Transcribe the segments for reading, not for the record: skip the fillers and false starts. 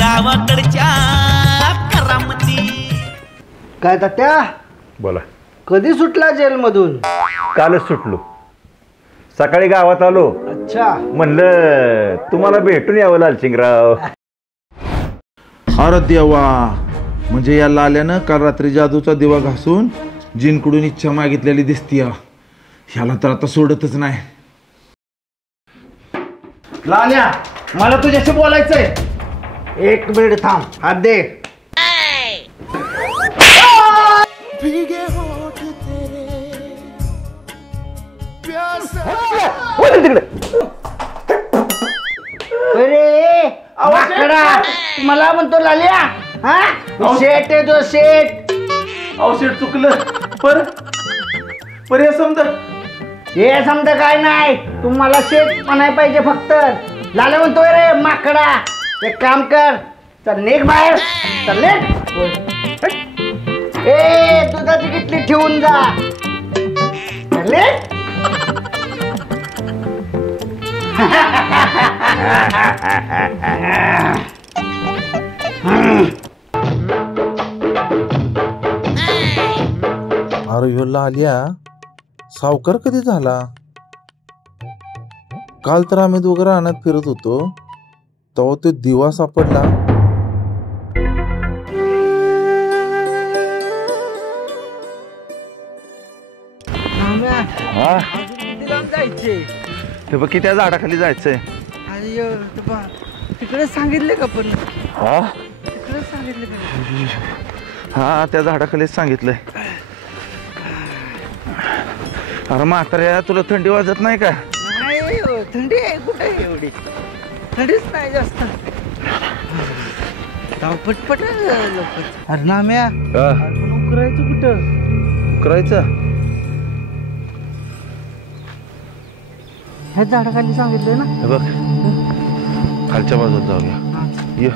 गावाकडच्या करामती. काय तात्या बोला. कधी सुटला जेलमधून? कालच सुटलो. सकाळी गावात आलो. अच्छा. म्हणलं तुम्हाला भेटून यावं लालसिंगराव. अरे देवा, म्हणजे या लाल्यानं काल रात्री जादूचा दिवा घासून जिनकडून इच्छा मागितलेली दिसतीय. ह्याला तर आता सोडतच नाही. लाल्या, मला तुझ्याशी बोलायचंय. 1 मिनिट थांब. हात दे. अरे माकडा, मला म्हणतो लाल्या. हा शेट आहे तो शेट. औषध चुकलं. पर हे समजा हे समजा काय नाही, तुम्हाला शेट म्हणाय पाहिजे फक्त. लाल्या म्हणतोय रे माकडा. एक काम कर, चल निघ बाहेर. चल निघ. ए दुधाची किटली ठेवून जा. चल निघ. अरे ह्यो लाल्या सावकार कधी झाला? काल तर आम्ही दोघं रानात फिरत होतो, तेव्हा तो दिवा सापडला. जायचे ते बघ त्या झाडाखाली जायचंय. तिकडे सांगितले का? पण हा तिकडे सांगितले का? हा त्या झाडाखालीच सांगितलंय. अरे म्हाताऱ्या, तुला थंडी वाजत नाही का? नाही थंडी आहे. कुठे एवढी थंडीच नाही जास्त. पटपट लवकर. अरे नाम्या, करायचं कुठं? करायचं हे झाडाखाली सांगितलं ना. हे बघ, खालच्या बाजूला जाऊया. ये.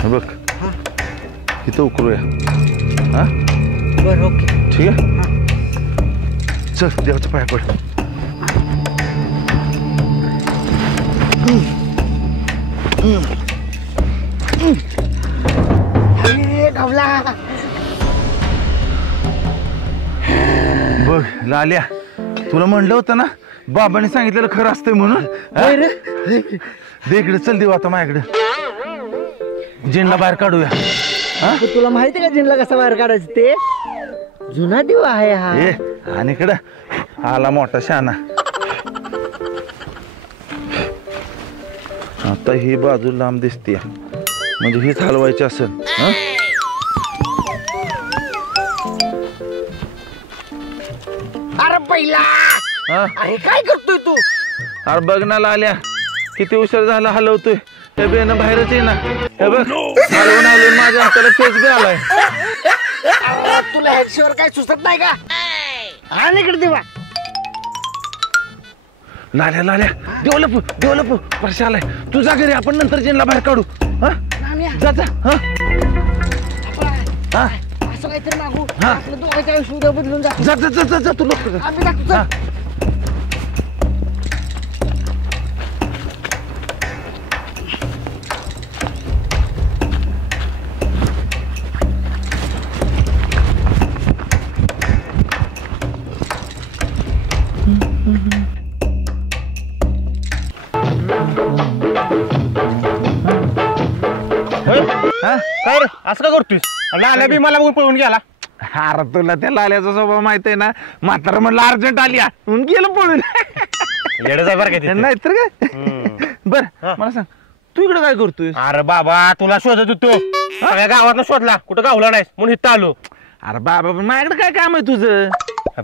हे बघ, इथं उकरूया. हा बरं, ओके, ठीक आहे. चल देवाच्या पाया पड. बघ लाल्या, तुला म्हणलं होतं ना बाबांनी सांगितलेलं खरं असतंय म्हणून. दे इकडे, चल देऊ आता माझ्याकडे. जिनला बाहेर काढूया. तुला माहिती का जिनला कसा बाहेर काढायचं? ते जुना दिवा आहे हा. आणि इकडं आला मोठा शाना. आता ही बाजू लांब दिसते, म्हणजे हीच हलवायची असेल. अरे पहिला, अरे काय करतोय तू? अरे बघ ना लाल्या, किती उशीर झाला हलवतोय. हे बेन बाहेरच आहे ना. हे बघ, हलवून हलवून माझ्या हाताला फेस बी आलाय. तुला ह्याच्यावर काय सुचत नाही का? आणि इकडे दिवा. लाल्या लाल्या, डेव्हलप परशा आलाय. तुझ्या घरी आपण नंतर जिनला बाहेर काढू. जा जा. असं काहीतरी मागू. आपलं दोघांच्या आयुष्य बदलून जा. जा जा जा जा, तू लवकर. आम्ही दाखवतो. काय रे असं का करतोय? लाल्या बी मला बघून पळून गेला. अरे तुला त्या लाल्याचा स्वभाव माहित आहे ना. म्हातारा म्हणलं अर्जंट आली म्हणून गेलं पळून. येडच आहे बरं का? नाही तर काय. बर मला सांग, तू इकडे काय करतोय? अरे बाबा, तुला शोधत होतो. सगळ्या गावात शोधला, कुठं गावला नाहीस म्हणून इथं आलो. अरे बाबा, पण माझ्याकडे काय काम आहे तुझं?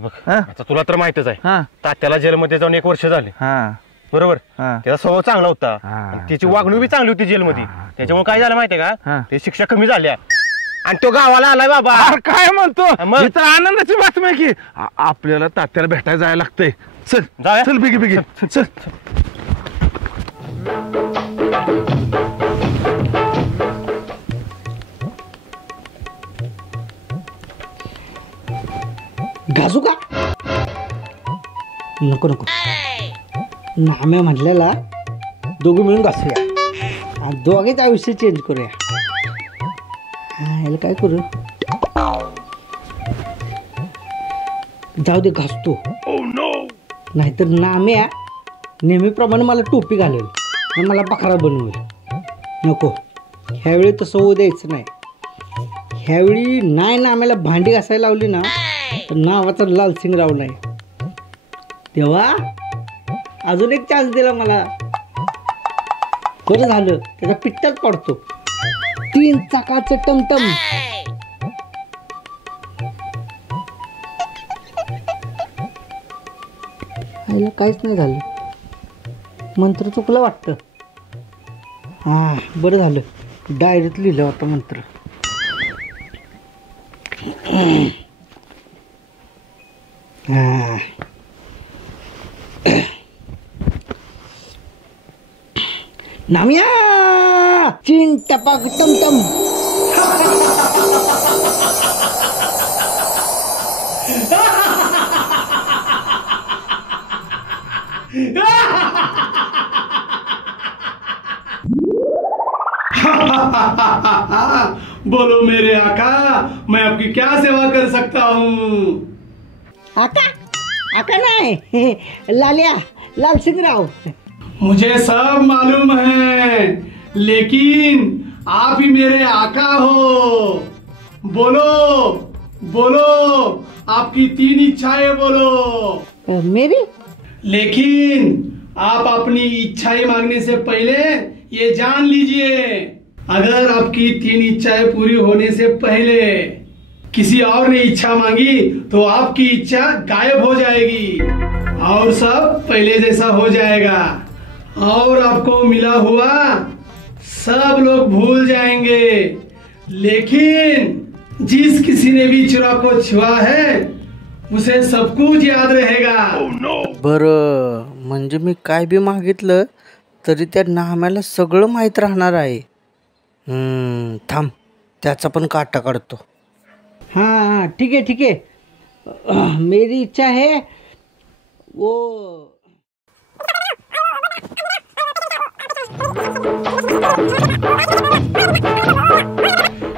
बघ, आता तुला तर माहितच आहे, तात्याला जेलमध्ये जाऊन 1 वर्ष झाले. बरोबर. त्याचा स्वभाव चांगला होता, त्याची वागणूक बी चांगली होती जेलमध्ये. त्याच्यामुळे काय झालं माहितीये का, ते शिक्षा कमी झाल्या आणि तो गावाला आलाय बाबा. काय म्हणतो? तर आनंदाची बातमी आहे की आपल्याला तात्याला भेटायला जायला लागतंय. चल जाऊया. चल बिगी बिगी चल. घासू का? नको नको, नाम्या म्हटलेला दोघं मिळून घासूया आणि दोघेच आयुष्य चेंज करूया. याला काय करू, जाऊ दे घासतो. नाहीतर नाम्या नेहमीप्रमाणे मला टोपी घालेल आणि मला बकरा बनवेल. नको, ह्यावेळी तसं होऊ द्यायचं नाही. ह्यावेळी नाही नाम्याला भांडी घासायला लावली ना तर नावाचा लालसिंगराव नाही. तेव्हा अजून एक चान्स दिला मला, बरं झालं त्याच्या पिट्टात पडतो. 3 चाकाचं टमटम. आईला काहीच नाही झालं, मंत्र चुकलं वाटतं. हा बरं झालं, डायरीत लिहिलं होतं मंत्र. नाम्या चिन टपाक टमटम. बोलो मेरे आका, मैं आपकी क्या सेवा कर सकता हूँ? आका आका नाही, लाल्या लालसिंगराव. मुझे सब मालूम है, लेकिन आप ही मेरे आका हो. बोलो बोलो, आपकी 3 इच्छाएं बोलो. मेरी? लेकिन आप अपनी इच्छाएं मांगने से पहले ये जान लीजिए, अगर आपकी 3 इच्छाएं पूरी होने से पहले किसी और ने इच्छा मांगी तो आपकी इच्छा गायब हो जाएगी और सब पहले जैसा हो जाएगा और आपको मिला हुआ सब लोग भूल जाएंगे. लेकिन जिस किसी ने भी चुरा को छुआ है उसे सब कुछ याद रहेगा. बरं, म्हणजे मी काय बी मागितलं तरी त्या नाम्याला सगळं माहीत राहणार आहे. थांब, त्याचा पण काटा काढतो. हां ठीक आहे ठीक आहे. मेरी इच्छा है वो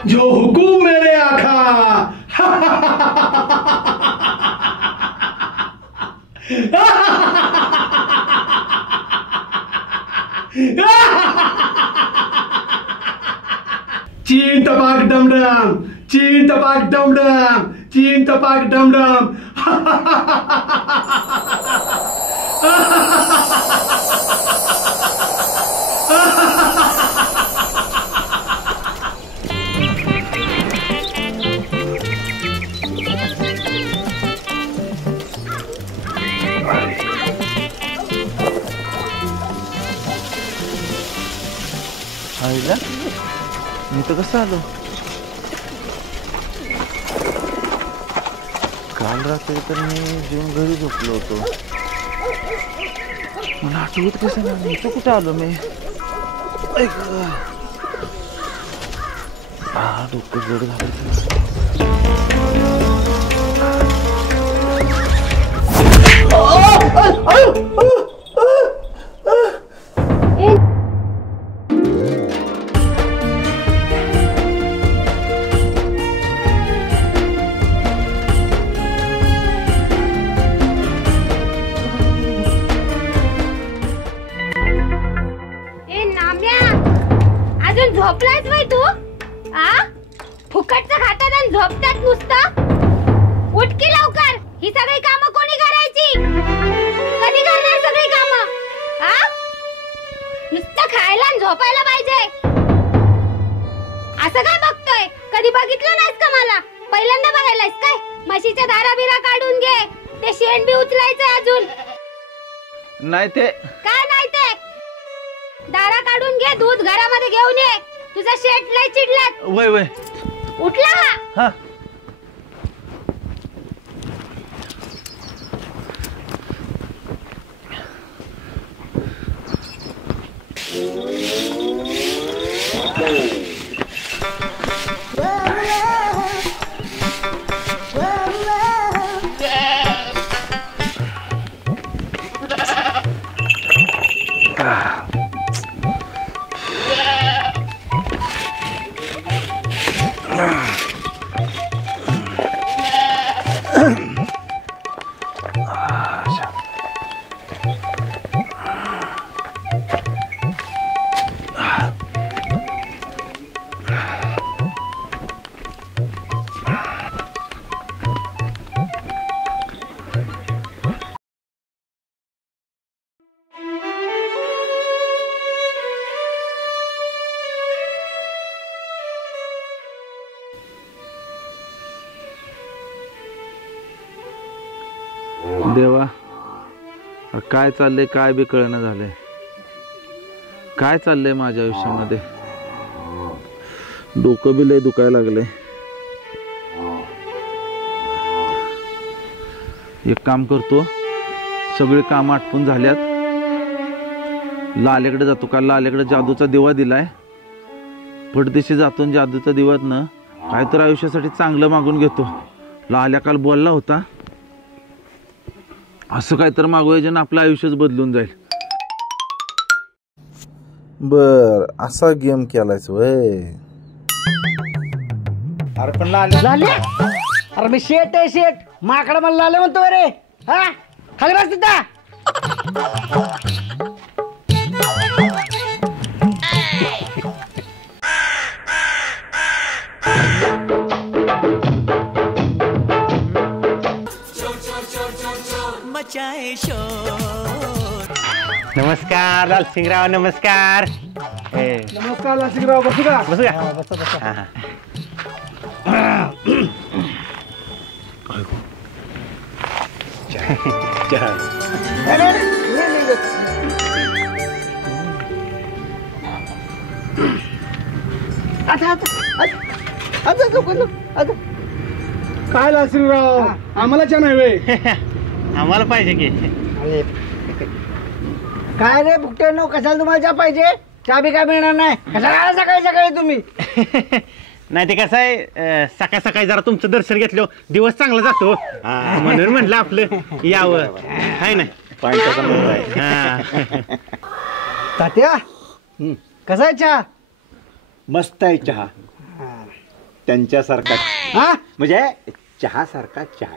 जो हुकुम मेरे आका. चीन टपाक डमडम, चीन टपाक डमडम, चीन टपाक डमडम. आईला मी तर कसं आलो? काल रात्री तर मी जेवून घरी झोपलो होतो. मला आठवत कसं ना मी तो कुठे आलो मी? डोकं जड झालं. झोपलायस बाई तू? फुकटचं खातात आणि झोपतात नुसतं. उठ की लवकर, ही सगळी कामं कोणी करायची? कधी करणार सगळी कामं? नुसतं खायला आणि झोपायला पाहिजे. असं काय बघतोय? कधी बघितलं नाहीस का मला? पहिल्यांदा बघायलायस काय? म्हशीच्या धारा बिरा काढून घे, ते शेण बी उचलायचंय अजून. नाही ते काय नाही ते? दारा काढून घे, दूध घरामध्ये घेऊन ये. तुझा शेट लय चिडलात. वय वय उठला हा? देवा काय चाललंय काय बी कळणं झालंय. काय चाललंय माझ्या आयुष्यामध्ये. डोकं बी लय दुखायला लागलंय. एक काम करतो, सगळे काम आटपून झाल्यात. लाल्याकडे जातो. काल लाल्याकडे जादूचा दिवा दिलाय. पडदेशी जातो जादूचा दिवात न काय तर आयुष्यासाठी चांगलं मागून घेतो. लाल्या काल बोलला होता असं काय तर मागूया ज्यानं आपलं आयुष्यच बदलून जाईल. बर असा गेम केलायच वय. अरे पण लाले अरे मी शेट आहे शेट. माकडा मला लाले म्हणतो रे. हा खाली बस तिथं. नमस्कार लालसिंगराव. नमस्कार. नमस्कार लालसिंगराव. बसू का? बसू का? काय लालसिंगराव आम्हाला छान आहे. आम्हाला पाहिजे की. काय रे फुकट्यानो कशाला तुम्हाला चहा पाहिजे. चहा बी काय मिळणार नाही. कशाला सकाळी सकाळी तुम्ही. नाही ते कसं आहे सकाळ सकाळी जरा तुमचं दर्शन घेतलं दिवस चांगला जातो म्हणून म्हटलं आपलं यावं आहे ना. तात्या कसा आहे चहा. मस्त आहे चहा. त्यांच्यासारखा हा म्हणजे चहा सारखा चहा.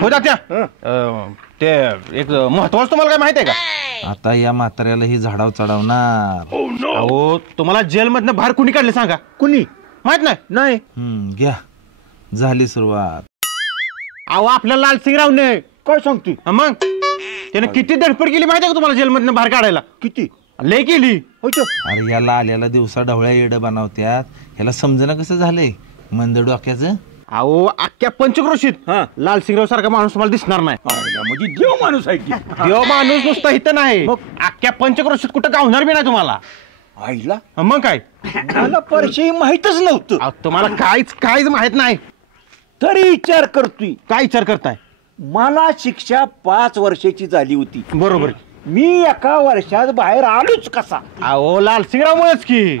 हो तात्या ते एक महत्वाचं तुम्हाला काय माहित आहे का. आता या म्हाताऱ्याला ही झाडाव चढवणार. अहो तुम्हाला जेल मधनं बाहेर कुणी काढले सांगा. कुणी माहित नाही. नाही. घ्या झाली सुरुवात. अहो आपल्या लालसिंगरावने. काय सांगते. मग त्याने किती धडपड केली माहिती आहे का तुम्हाला जेल मधनं बाहेर काढायला. किती लय केली. अरे याला आल्याला दिवसा ढवळ्या येड बनवत्यात. ह्याला समजणं कसं झालंय मंद डोक्याचं. अहो अख्ख्या पंचक्रोशीत लालसिंगराव सारखा माणूस मला दिसणार नाही. म्हणजे देव माणूस आहे की. देव माणूस नुसता इथं नाही अख्ख्या पंचक्रोशीत कुठं गावणार बी नाही तुम्हाला. आईला मग काय मला परिचय माहितच नव्हतं. अहो, तुम्हाला काहीच माहित नाही. तरी विचार करतोय. काय विचार करताय. मला शिक्षा 5 वर्षाची झाली होती. बरोबर. मी एका वर्षात बाहेर आलोच कसा. अहो लालसिंगरावमुळेच की.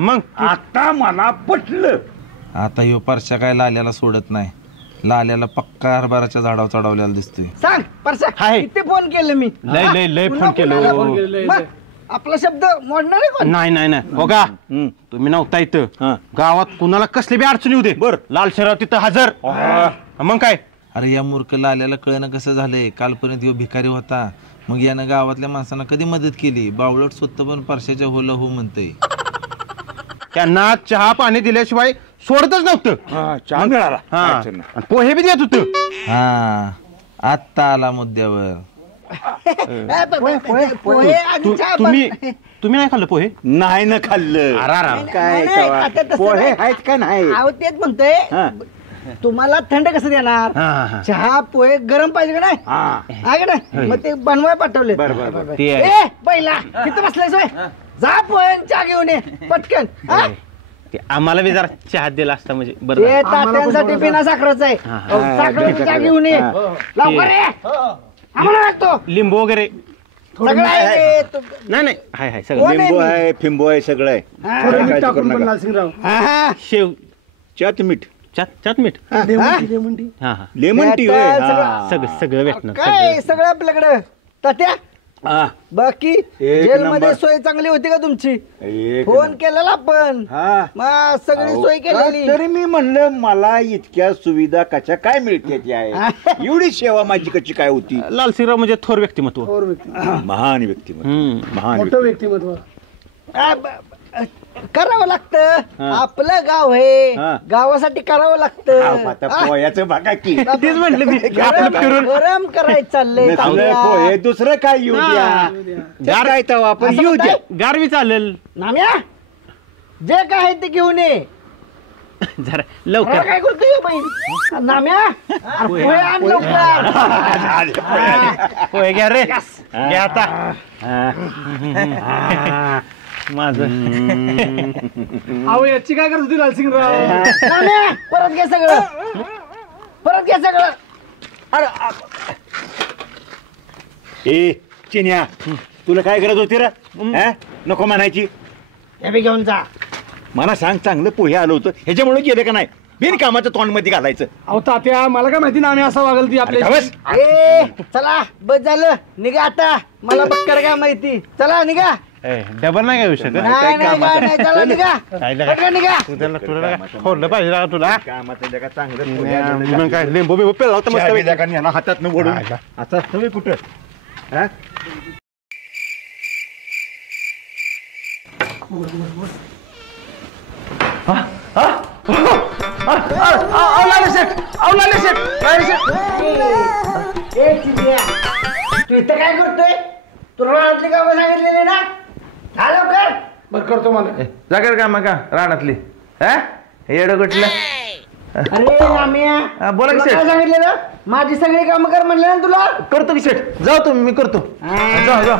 मग आता मला पटलं. आता ह्यो परशा काय लाल्याला सोडत नाही. लाल्याला पक्का हरभराच्या झाडावर चढवलेला दिसतोय. सांग परसा किती फोन केले मी. लय फोन केलो. आपला शब्द मोडणार आहे कोण. नाही हो का तुम्ही नव्हता इथं. गावात कुणाला कसली बी अडचणी होते. बर लालसिंगराव तिथं हजर. मग काय. अरे या मूर्ख लाल्याला कळणं कसं झालंय. कालपर्यंत ह्यो भिकारी होता. मग यानं गावातल्या माणसांना कधी मदत केली. बावळट स्वतः पण परशाच्या होला हो म्हणतय. त्यांना चहा पाणी दिल्याशिवाय सोडतच नव्हतं. चहा मिळाला. पोहे बी देत होत. हा आत्ता आला मुद्द्यावर. तुम्ही नाही खाल्लं पोहे. नाही ना खाल्लं. काय पोहे आहेत का नाही. अहो तेच म्हणतोय तुम्हाला थंड कसं देणार. चहा पोहे गरम पाहिजे का नाही. आहे का नाही. मग ते बनवाय पाठवले. पहिला तिथं बसलाय जा पोहे चहा घेऊन ये पटकन. आम्हाला बी जरा चहा दिला असता म्हणजे बरं. तात्यांसाठी बिना साखरेचा आहे. साखरेचा चहा घेऊन ये लवकर ये. आम्हाला लागतो लिंबू वगैरे सगळं आहे. नाही हाय सगळं. लिंबू आहे फिंबू आहे सगळं आहे. शेव चात मीठ. चात मीठ. लेमन टी सगळं भेटणार. काय सगळं आपल्याकडं. तात्या बाकी जेल मध्ये सोय चांगली होती का तुमची. फोन केलेला आपण. मग सगळी सोय केलेली. तरी मी म्हणलं मला इतक्या सुविधा कशा काय मिळते एवढी सेवा माझी कशी काय होती. लालसिंगराव म्हणजे थोर व्यक्तिमत्व. महान व्यक्तिमत्व. मोठं व्यक्तिमत्व. करावं लागतं. आपलं गाव आहे, गावासाठी करावं लागतं. पोह्याचं बघा की तेच म्हटलं मी आपलं फिरून गरम करायचं चाललंय. पोहे दुसरं काय येऊ द्या. गार काय तवा आपण येऊ द्या. गारवी चालेल. नाम्या जे काय आहे ते घेऊन ये. जरा लवकर काय करतोय बहीण? नाम्या अरे पोहे आण लवकर. होय घ्या रे घ्या आता माझं. अहो याची काय करत होती लालसिंगराव? नाम्या परत घे सगळं, परत घे सगळं. अरे ए चिन्या तुला काय गरज होती रे? नको म्हणायची. हे बी घेऊन जा. मला सांग चांगलं पोहे आलं होतं ह्याच्यामुळे गेले का नाही? बिन कामाचं तोंड मध्ये घालायचं. अहो तात्या मला काय माहिती ना आम्ही असा वागल ती आपल्या. ए चला बस झालं, निघा आता. मला बक्कर काय माहिती. चला निघा. डबल नाही घेऊ शकत. नाही नाही काय नाही, चला निघा पटकन निघा. तुला फोडलं पाहिजे का तुला? कामाचं जगा चांगलं मग काय लिंबू बिंबू पेला होता मस्त. हातात न ओढून आता तुम्ही कुठं ए चिमण्या, तू इथं काय करतोय? तुला रानातली कामं सांगितलेली ना? हा लवकर. बरं करतो मला. जागर का मग रानातली येडं कुठलं? अरे नाम्या बोला की तुला शेठ. काय सांगितलेलं? माझी सगळी कामं कर म्हणले ना तुला. करतो की शेठ. जाऊ तुम्ही, मी करतो. जा जा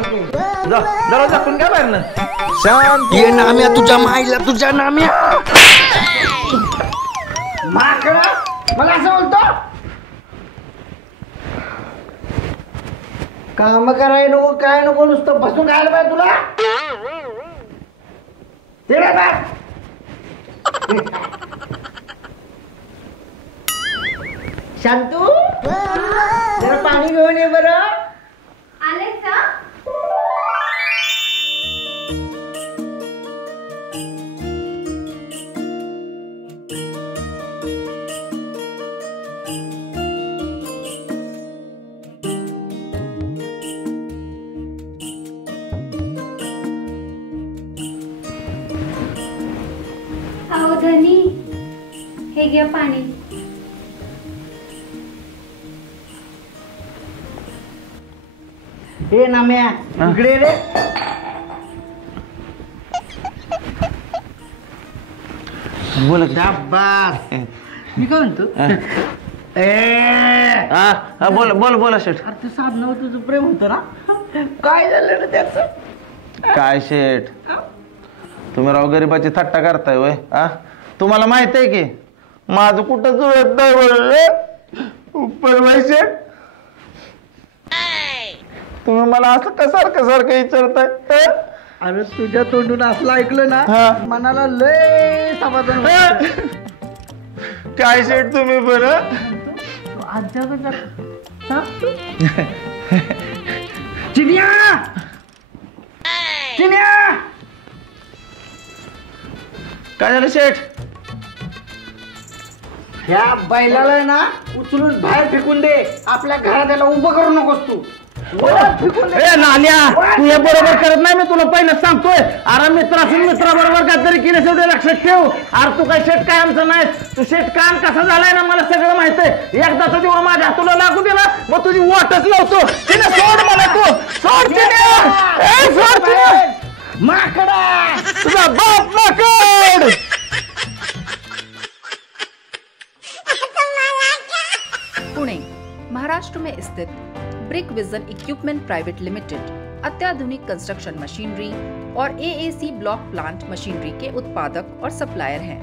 जा जरा झाकून काय बाहेर ना. ये नाम्या तुझ्या माईला, तुझ्या नाम्या माकडा मला असं बोलतो. काम कराय नको काय नको, नुसतं बसून खायला पाहिजे तुला. ते रे बा. शांतू जरा पाणी घेऊन ये बरं. आले का? अहो धनी हे घ्या पाणी. हे नाम्या इकडे रे. बोला शाबास. मी काय म्हणतो बोला बोला बोला शेठ. अरे ते साधनावर तुझं प्रेम होतं ना, काय झालं रे त्याचं? काय शेठ तुम्ही राव गरीबाची थट्टा करताय वय. तुम्हाला माहित आहे की माझं कुठं जुळत नाही बरोबर शेठ. तुम्ही मला असं सारखं विचारताय. अरे तुझ्या तोंडून असलं ऐकलं ना मनाला लय समाधान होतं. काय शेठ तुम्ही बरं. चिन्या चिन्या काय झालं शेठ. ह्या बैलाला ना उचलून बाहेर फेकून दे. आपल्या घरात त्याला उभं करू नकोस तू. फेकून दे. नाल्या तू हे बरोबर करत नाही. मी तुला पहिलं सांगतोय. अरे मित्राबरोबर काहीतरी केलं लक्षात ठेव. अरे तू काय शेठ काय आमचं नाही. तू शेठ काम कसा झालाय ना मला सगळं माहित आहे. एकदा तर जेव्हा माझ्या हातूला लागू दे ना मग तुझी वाटच लावतो. तिने सोड मला तू सोड. सोड माकडा तुझा बाप माकड. पुणे महाराष्ट्र में स्थित brick vision equipment private limited अत्याधुनिक कंस्ट्रक्शन मशीनरी और एएसी ब्लॉक प्लांट मशीनरी के उत्पादक और सप्लायर हैं।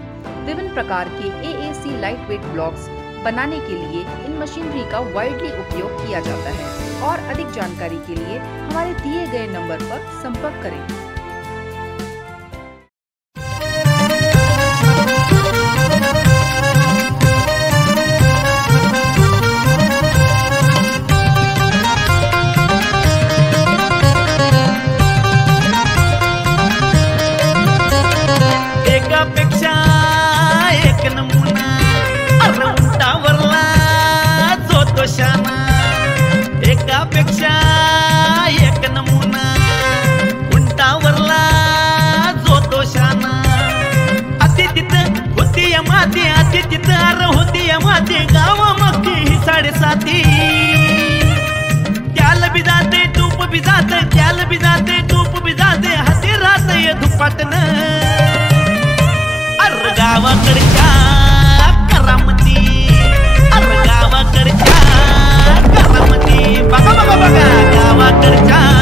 विभिन्न प्रकार के एएसी लाइट वेट ब्लॉक्स बनाने के लिए इन मशीनरी का वाइडली उपयोग किया जाता है। और अधिक जानकारी के लिए हमारे दिए गए नंबर पर संपर्क करें। एकापेक्षा एक नमुना अरे उंटावरला जो तो शाना. एकापेक्षा एक नमुना उंटावर झपाटन अर गावाकडच्या करामती अर गावाकडच्या करामती बघा बघा बघा गावाकडच्या